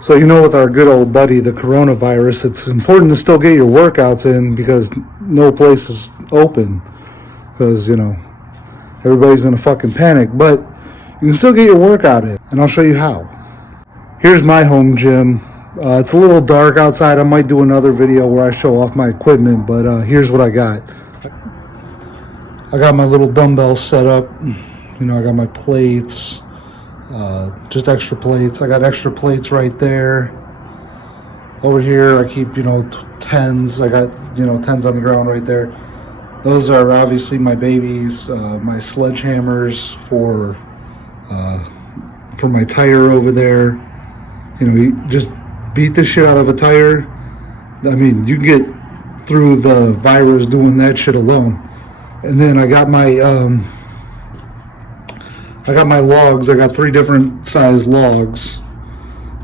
So, with our good old buddy, the coronavirus, it's important to still get your workouts in because no place is open. Because, everybody's in a fucking panic. But you can still get your workout in, and I'll show you how. Here's my home gym. It's a little dark outside. I might do another video where I show off my equipment, but here's what I got. I got my little dumbbells set up. I got my plates. Just extra plates. I got extra plates right there. Over here I keep tens. I got tens on the ground right there. Those are obviously my babies, my sledgehammers for my tire over there. You just beat the shit out of a tire. I mean, you can get through the virus doing that shit alone. And then I got my logs. I got 3 different size logs.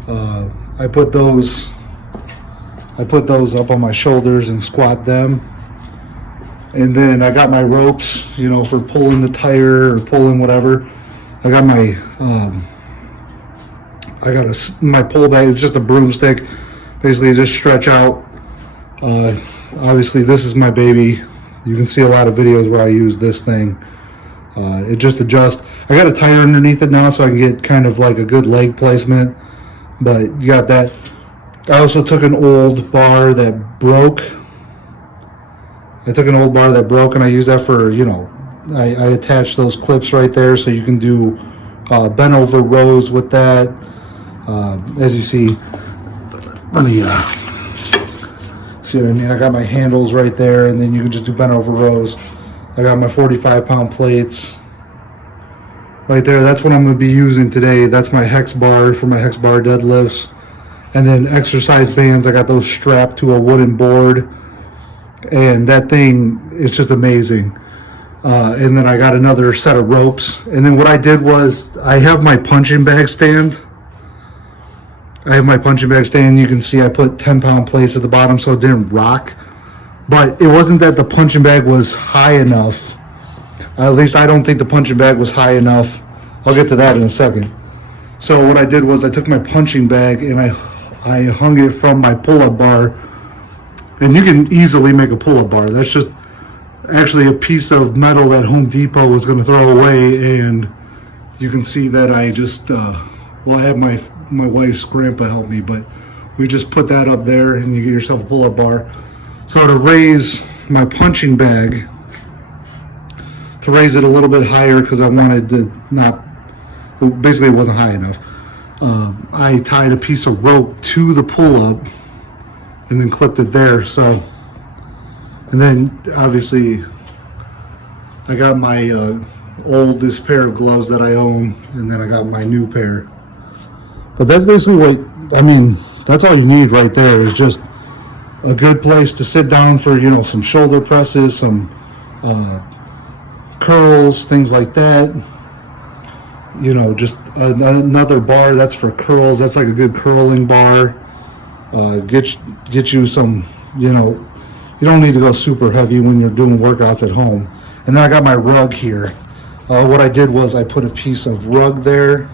I put those up on my shoulders and squat them. And then I got my ropes, for pulling the tire or pulling whatever. I got my my pull bag. It's just a broomstick. Basically, just stretch out. Obviously, this is my baby. You can see a lot of videos where I use this thing. It just adjusts. I got a tire underneath it now, so I can get kind of like a good leg placement. But you got that. I also took an old bar that broke. And I used that for, I attached those clips right there, so you can do bent over rows with that. As you see, let me see what I mean. I got my handles right there, and then you can just do bent over rows. I got my 45-pound plates right there. That's what I'm going to be using today. That's my hex bar for my hex bar deadlifts. And then exercise bands, I got those strapped to a wooden board. And that thing is just amazing. And then I got another set of ropes. And then what I did was I have my punching bag stand. You can see I put 10-pound plates at the bottom so it didn't rock. But it wasn't that the punching bag was high enough. At least I don't think the punching bag was high enough. I'll get to that in a second. So what I did was I took my punching bag and I hung it from my pull-up bar. And you can easily make a pull-up bar. That's just actually a piece of metal that Home Depot was going to throw away. And you can see that I just, I have my wife's grandpa help me, but we just put that up there and you get yourself a pull-up bar. So to raise my punching bag, to raise it a little bit higher because I wanted to basically it wasn't high enough. I tied a piece of rope to the pull-up and then clipped it there. So, and then obviously I got my oldest pair of gloves that I own, and then I got my new pair. But that's basically that's all you need right there is just a good place to sit down for, some shoulder presses, some curls, things like that. Just another bar that's for curls. That's like a good curling bar. Get you some, you don't need to go super heavy when you're doing workouts at home. And then I got my rug here. What I did was I put a piece of rug there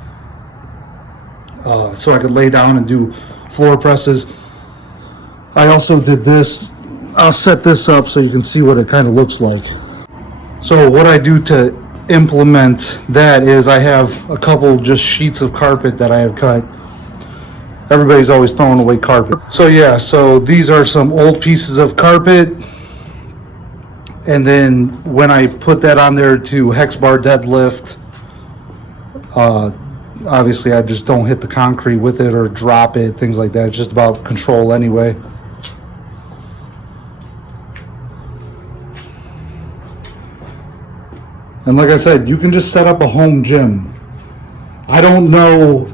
so I could lay down and do floor presses. I also did this. I'll set this up so you can see what it kind of looks like. So what I do to implement that is I have a couple just sheets of carpet that I have cut. Everybody's always throwing away carpet. So these are some old pieces of carpet. And then when I put that on there to hex bar deadlift, obviously I just don't hit the concrete with it or drop it, things like that. It's just about control anyway. And like I said, you can just set up a home gym. I don't know,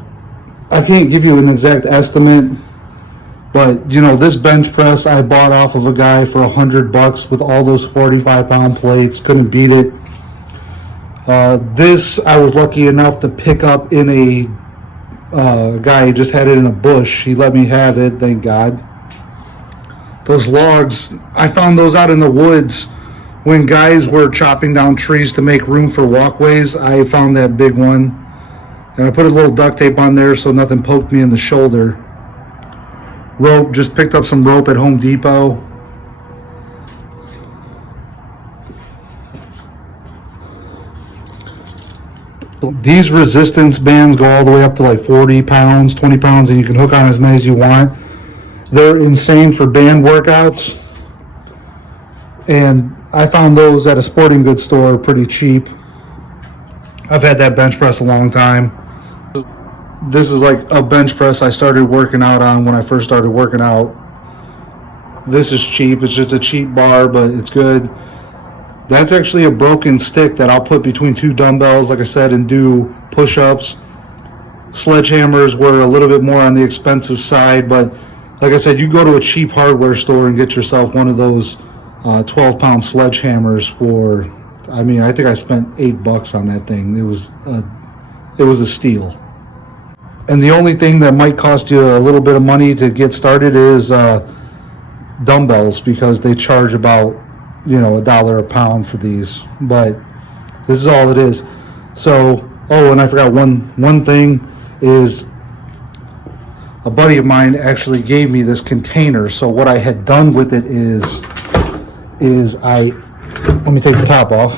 I can't give you an exact estimate, but this bench press I bought off of a guy for $100 with all those 45-pound plates. Couldn't beat it. This I was lucky enough to pick up in a guy just had it in a bush. He let me have it, thank God. Those logs, I found those out in the woods when guys were chopping down trees to make room for walkways. I found that big one, and I put a little duct tape on there so nothing poked me in the shoulder. rope. Just picked up some rope at Home Depot. These resistance bands go all the way up to like 40 pounds, 20 pounds, and you can hook on as many as you want. They're insane for band workouts. And I found those at a sporting goods store pretty cheap. I've had that bench press a long time. This is like a bench press I started working out on when I first started working out. This is cheap. It's just a cheap bar, but it's good. That's actually a broken stick that I'll put between two dumbbells, like I said, and do push-ups. Sledgehammers were a little bit more on the expensive side, but like I said, you go to a cheap hardware store and get yourself one of those 12-pound sledgehammers for, I mean, I think I spent $8 on that thing. It was a steal. And the only thing that might cost you a little bit of money to get started is dumbbells, because they charge about, you know, $1 a pound for these. But this is all it is. So, oh, and I forgot one thing is, a buddy of mine actually gave me this container. So what I had done with it is let me take the top off.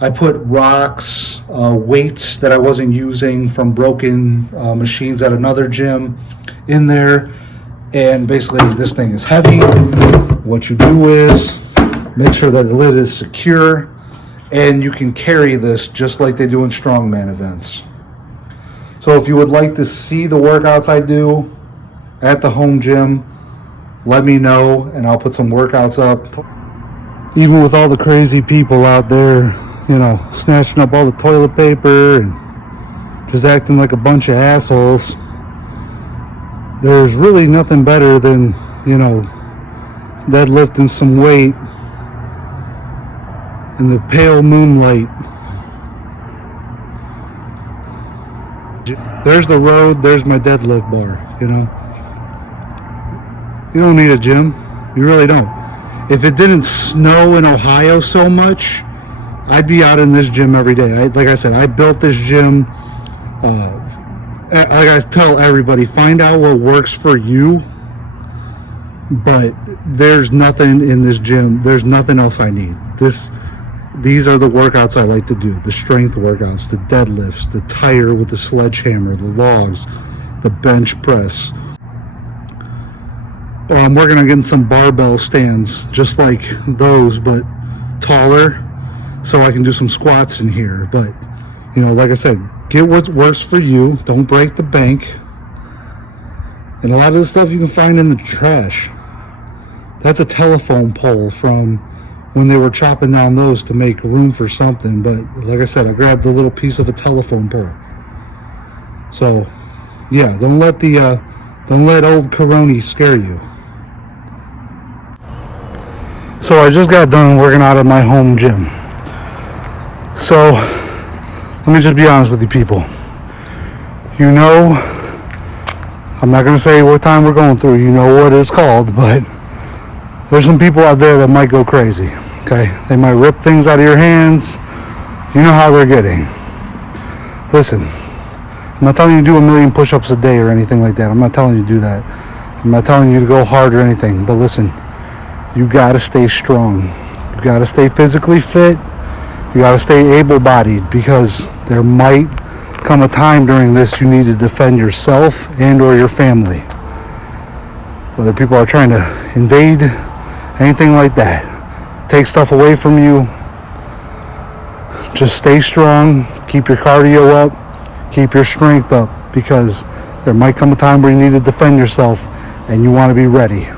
I put rocks, weights that I wasn't using from broken machines at another gym in there. And basically this thing is heavy. What you do is make sure that the lid is secure, and you can carry this just like they do in strongman events. So if you would like to see the workouts I do at the home gym, let me know and I'll put some workouts up. Even with all the crazy people out there, you know, snatching up all the toilet paper and just acting like a bunch of assholes, there's really nothing better than, you know, deadlifting some weight in the pale moonlight. There's the road, there's my deadlift bar, you know. You don't need a gym. You really don't. If it didn't snow in Ohio so much, I'd be out in this gym every day. Like I said, I built this gym. Like I tell everybody, find out what works for you. But there's nothing in this gym. There's nothing else I need. These are the workouts I like to do. The strength workouts, the deadlifts, the tire with the sledgehammer, the logs, the bench press. Well, I'm working on getting some barbell stands just like those, but taller, so I can do some squats in here. But, you know, like I said, get what works for you. Don't break the bank. And a lot of the stuff you can find in the trash. That's a telephone pole from when they were chopping down those to make room for something. But like I said, I grabbed a little piece of a telephone pole. So yeah, don't let old Coroni scare you. So I just got done working out at my home gym. So let me just be honest with you people. You know, I'm not going to say what time we're going through. You know what it's called, but there's some people out there that might go crazy. Okay, they might rip things out of your hands. You know how they're getting. Listen, I'm not telling you to do 1,000,000 push-ups a day or anything like that. I'm not telling you to do that. I'm not telling you to go hard or anything. But listen, you gotta stay strong. You gotta stay physically fit. You gotta stay able-bodied, because there might come a time during this you need to defend yourself and or your family. Whether people are trying to invade, anything like that. Take stuff away from you. Just stay strong. Keep your cardio up. Keep your strength up, because there might come a time where you need to defend yourself and you want to be ready.